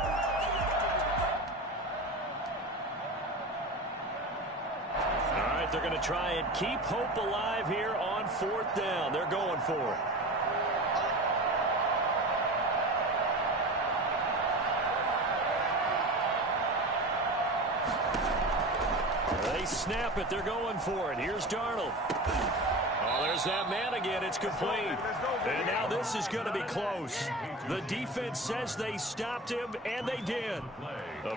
They're going to try and keep hope alive here on 4th down. They're going for it. They snap it. They're going for it. Here's Darnold. Oh, there's that man again. It's complete. And now this is going to be close. The defense says they stopped him, and they did.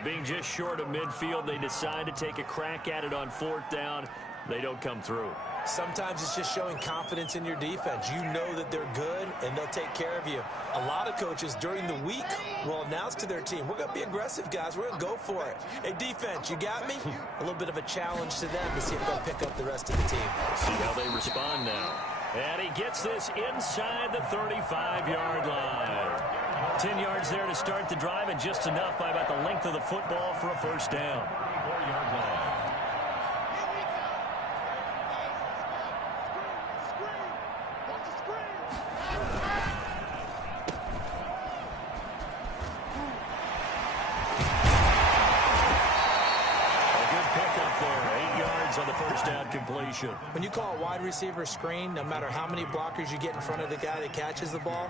Being just short of midfield, they decide to take a crack at it on 4th down. They don't come through. Sometimes it's just showing confidence in your defense. You know that they're good, and they'll take care of you. A lot of coaches during the week will announce to their team, we're going to be aggressive, guys. We're going to go for it. Hey, defense, you got me? A little bit of a challenge to them to see if they'll pick up the rest of the team. See how they respond now. And he gets this inside the 35-yard line. 10 yards there to start the drive, and just enough by about the length of the football for a 1st down. 4-yard line. On the 1st down completion. When you call a wide receiver screen, no matter how many blockers you get in front of the guy that catches the ball,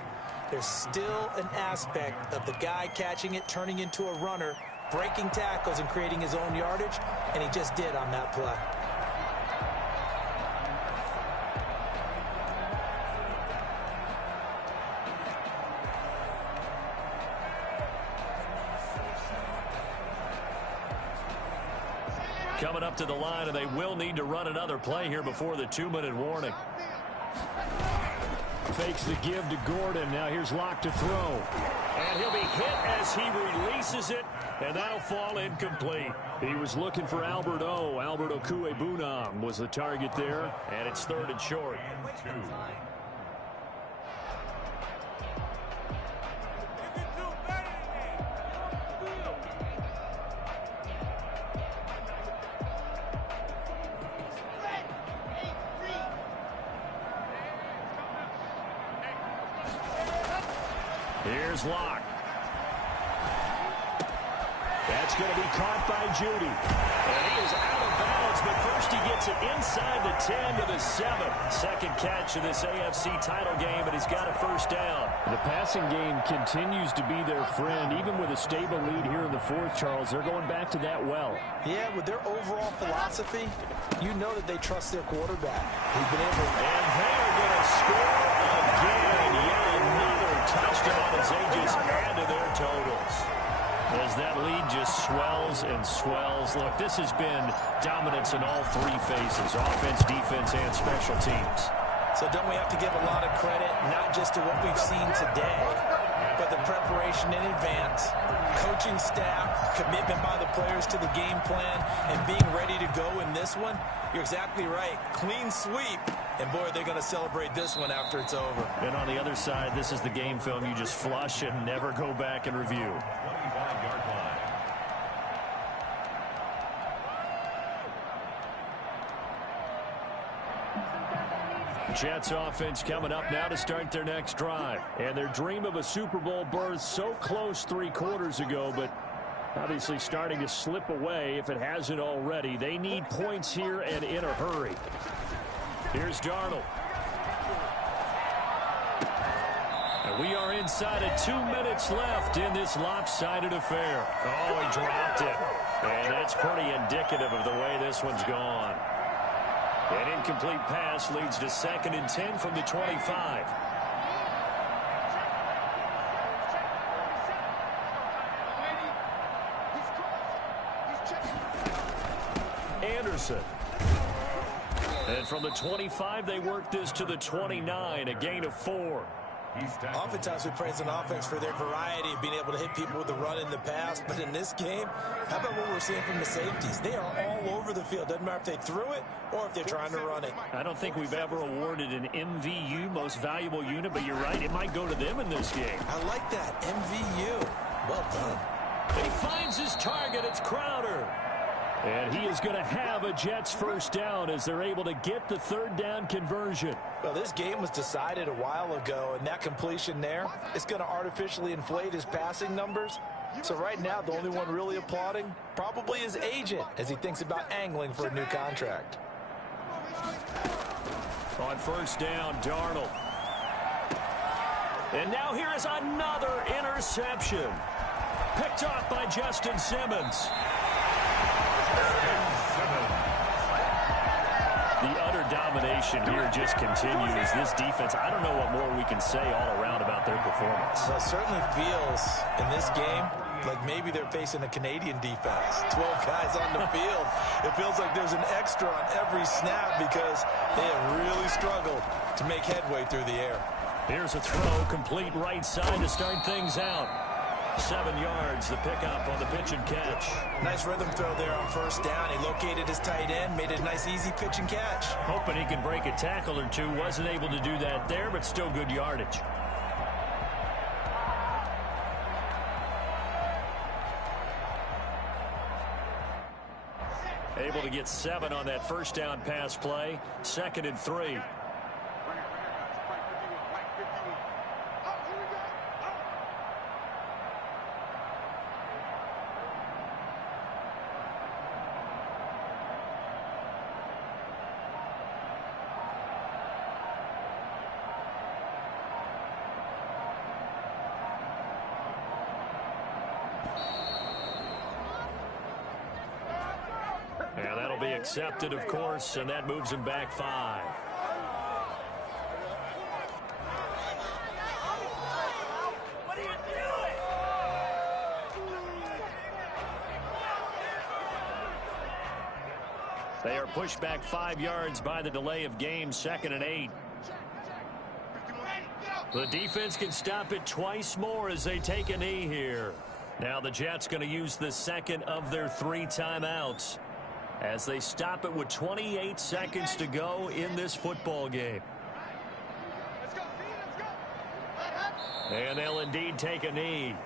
there's still an aspect of the guy catching it, turning into a runner, breaking tackles and creating his own yardage, and he just did on that play. coming up to the line, and they will need to run another play here before the 2-minute warning. Fakes the give to Gordon. Now here's Locke to throw. And he'll be hit as he releases it, and that'll fall incomplete. He was looking for Albert O. Albert Okuebunam was the target there. And it's 3rd and short. Here's Locke. That's going to be caught by Judy. And he is out of bounds, but first he gets it inside the 10 to the 7. Second catch of this AFC title game, and he's got a first down. The passing game continues to be their friend. Even with a stable lead here in the 4th, Charles, they're going back to that well. Yeah, with their overall philosophy, you know that they trust their quarterback. He's been able to... And they're going to score again. Yet another touchdown as they just add to their totals. As that lead just swells and swells. Look, this has been dominance in all 3 phases, offense, defense, and special teams. So don't we have to give a lot of credit, not just to what we've seen today, but the preparation in advance, coaching staff, commitment by the players to the game plan, and being ready to go in this one? You're exactly right. Clean sweep. And, boy, they're going to celebrate this one after it's over. And on the other side, this is the game film you just flush and never go back and review. 25-yard line. Jets offense coming up now to start their next drive. And their dream of a Super Bowl berth so close 3 quarters ago, but obviously starting to slip away if it hasn't already. They need points here and in a hurry. Here's Darnold. And we are inside of 2 minutes left in this lopsided affair. Oh, he dropped it. And that's pretty indicative of the way this one's gone. An incomplete pass leads to 2nd and 10 from the 25. Anderson. And from the 25, they work this to the 29, a gain of 4. Oftentimes we praise an offense for their variety of being able to hit people with the run in the pass. But in this game, how about what we're seeing from the safeties? They are all over the field. Doesn't matter if they threw it or if they're trying to run it. I don't think we've ever awarded an MVU, most valuable unit, but you're right, it might go to them in this game. I like that. MVU. Well done. He finds his target. It's Crowder. And he is going to have a Jets first down as they're able to get the 3rd down conversion. Well, this game was decided a while ago, and that completion there is going to artificially inflate his passing numbers. So right now, the only one really applauding probably his agent as he thinks about angling for a new contract. On first down, Darnold. And now here is another interception. Picked off by Justin Simmons. The utter domination here just continues. This defense, I don't know what more we can say all around about their performance. Well, it certainly feels in this game like maybe they're facing a Canadian defense. 12 guys on the field. It feels like there's an extra on every snap because they have really struggled to make headway through the air. Here's a throw, complete right side to start things out. 7 yards, the pickup on the pitch and catch. Nice rhythm throw there on first down. He located his tight end, made it a nice easy pitch and catch. Hoping he can break a tackle or two. Wasn't able to do that there, but still good yardage. Able to get 7 on that first down pass play. 2nd and 3. Yeah, that'll be accepted, of course, and that moves him back 5. They are pushed back 5 yards by the delay of game, 2nd and 8. The defense can stop it twice more as they take a knee here. Now the Jets going to use the second of their 3 timeouts as they stop it with 28 seconds to go in this football game. And they'll indeed take a knee.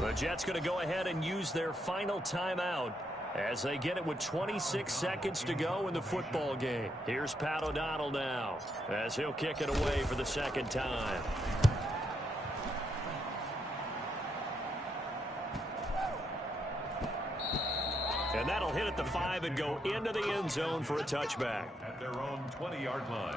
The Jets going to go ahead and use their final timeout as they get it with 26 seconds to go in the football game. Here's Pat O'Donnell now as he'll kick it away for the second time. And that'll hit at the 5 and go into the end zone for a touchback. At their own 20-yard line.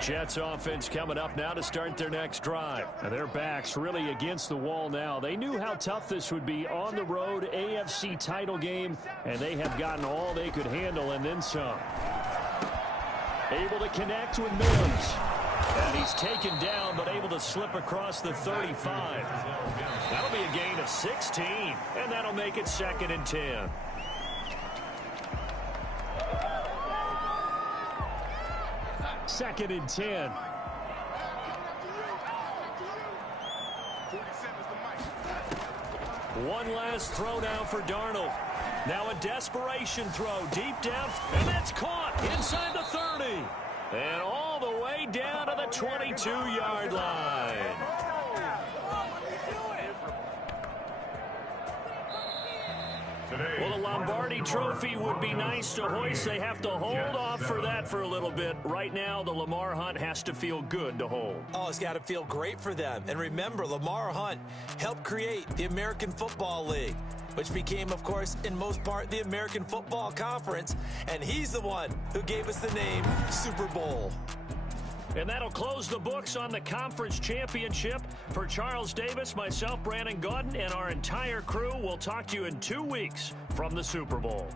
Jets offense coming up now to start their next drive. And their backs really against the wall now. They knew how tough this would be on the road, AFC title game, and they have gotten all they could handle and then some. Able to connect with Mims. And he's taken down, but able to slip across the 35. That'll be a gain of 16, and that'll make it 2nd and 10. Second and 10. One last throw now for Darnold. Now a desperation throw deep down, and that's caught inside the 30. And all the way down to the 22-yard line. Well, the Lombardi Trophy would be nice to hoist. They have to hold off for that for a little bit. Right now, the Lamar Hunt has to feel good to hold. Oh, it's got to feel great for them. And remember, Lamar Hunt helped create the American Football League, which became, of course, in most part, the American Football Conference. And he's the one who gave us the name Super Bowl. And that'll close the books on the conference championship. For Charles Davis, myself, Brandon Gaudin, and our entire crew, we'll talk to you in 2 weeks from the Super Bowl.